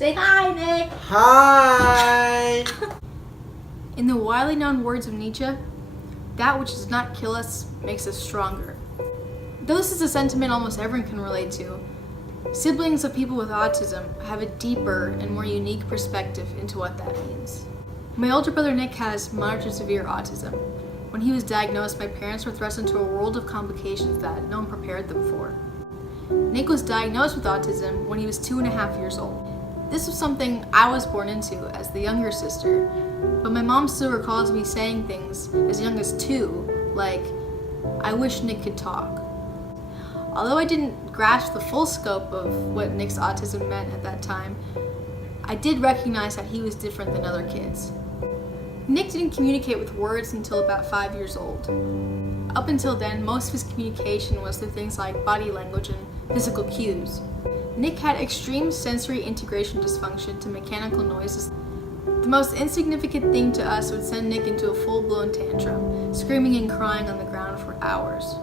Say hi, Nick! Hi! In the widely known words of Nietzsche, that which does not kill us makes us stronger. Though this is a sentiment almost everyone can relate to, siblings of people with autism have a deeper and more unique perspective into what that means. My older brother Nick has moderate to severe autism. When he was diagnosed, my parents were thrust into a world of complications that no one prepared them for. Nick was diagnosed with autism when he was 2.5 years old. This was something I was born into as the younger sister, but my mom still recalls me saying things as young as 2, like, "I wish Nick could talk." Although I didn't grasp the full scope of what Nick's autism meant at that time, I did recognize that he was different than other kids. Nick didn't communicate with words until about 5 years old. Up until then, most of his communication was through things like body language and physical cues. Nick had extreme sensory integration dysfunction to mechanical noises. The most insignificant thing to us would send Nick into a full-blown tantrum, screaming and crying on the ground for hours.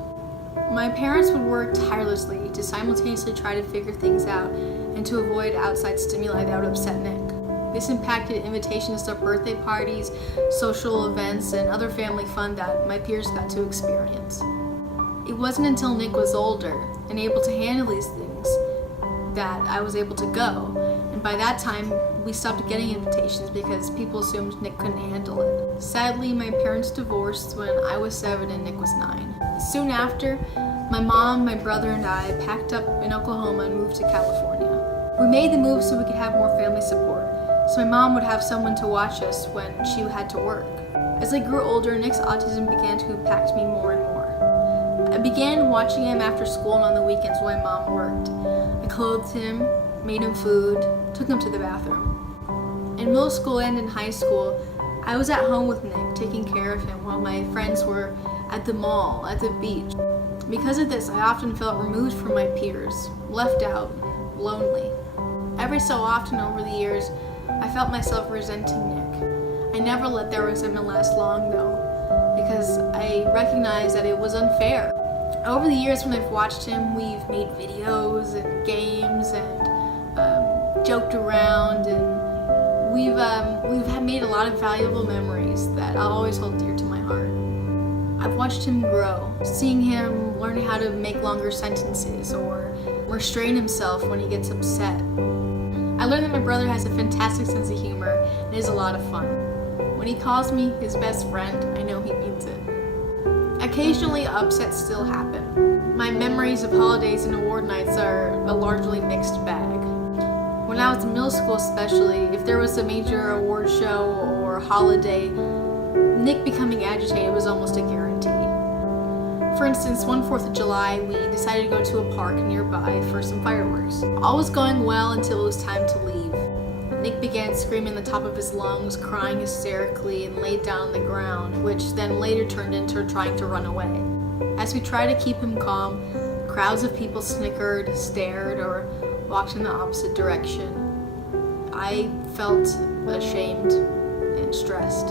My parents would work tirelessly to simultaneously try to figure things out and to avoid outside stimuli that would upset Nick. This impacted invitations to birthday parties, social events, and other family fun that my peers got to experience. It wasn't until Nick was older and able to handle these things that I was able to go, and by that time we stopped getting invitations because people assumed Nick couldn't handle it. Sadly, my parents divorced when I was 7 and Nick was 9. Soon after, my mom, my brother, and I packed up in Oklahoma and moved to California. We made the move so we could have more family support, so my mom would have someone to watch us when she had to work. As I grew older, Nick's autism began to impact me more and more. I began watching him after school and on the weekends when my mom worked. I clothed him, made him food, took him to the bathroom. In middle school and in high school, I was at home with Nick, taking care of him while my friends were at the mall, at the beach. Because of this, I often felt removed from my peers, left out, lonely. Every so often over the years, I felt myself resenting Nick. I never let that resentment last long though, because I recognized that it was unfair. Over the years when I've watched him, we've made videos and games and joked around, and we've made a lot of valuable memories that I'll always hold dear to my heart. I've watched him grow, seeing him learn how to make longer sentences or restrain himself when he gets upset. I learned that my brother has a fantastic sense of humor and is a lot of fun. When he calls me his best friend, I know he means it. Occasionally, upsets still happen. My memories of holidays and award nights are a largely mixed bag. When I was in middle school especially, if there was a major award show or holiday, Nick becoming agitated was almost a guarantee. For instance, one 4th of July, we decided to go to a park nearby for some fireworks. All was going well until it was time to leave. Nick began screaming at the top of his lungs, crying hysterically, and laid down on the ground, which then later turned into trying to run away. As we tried to keep him calm, crowds of people snickered, stared, or walked in the opposite direction. I felt ashamed and stressed.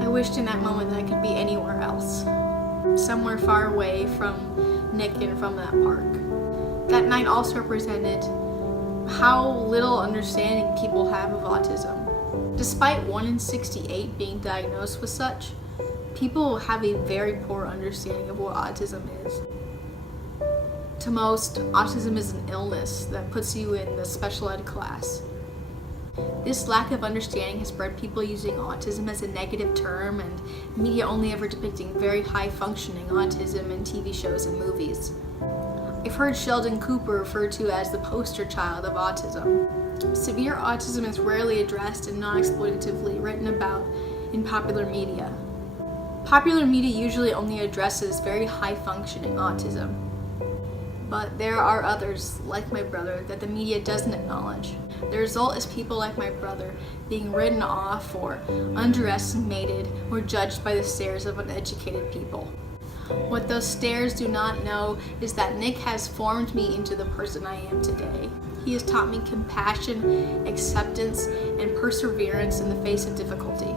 I wished in that moment that I could be anywhere else, somewhere far away from Nick and from that park. That night also represented how little understanding people have of autism. Despite 1 in 68 being diagnosed with such, people have a very poor understanding of what autism is. To most, autism is an illness that puts you in the special ed class. This lack of understanding has bred people using autism as a negative term and media only ever depicting very high-functioning autism in TV shows and movies. I've heard Sheldon Cooper referred to as the poster child of autism. Severe autism is rarely addressed and non-exploitatively written about in popular media. Popular media usually only addresses very high-functioning autism. But there are others, like my brother, that the media doesn't acknowledge. The result is people like my brother being written off or underestimated or judged by the stares of uneducated people. What those stares do not know is that Nick has formed me into the person I am today. He has taught me compassion, acceptance, and perseverance in the face of difficulty.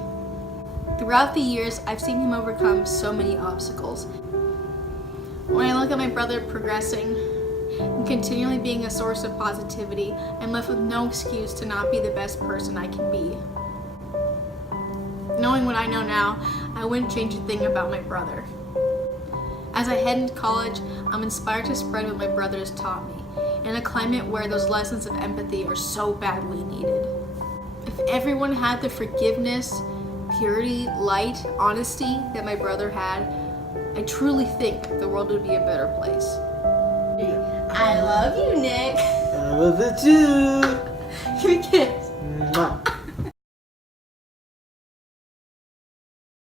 Throughout the years, I've seen him overcome so many obstacles. When I look at my brother progressing, and continually being a source of positivity, I'm left with no excuse to not be the best person I can be. Knowing what I know now, I wouldn't change a thing about my brother. As I head into college, I'm inspired to spread what my brother has taught me, in a climate where those lessons of empathy are so badly needed. If everyone had the forgiveness, purity, light, honesty that my brother had, I truly think the world would be a better place. I love you, Nick. I love it too. Give me a kiss. Mwah.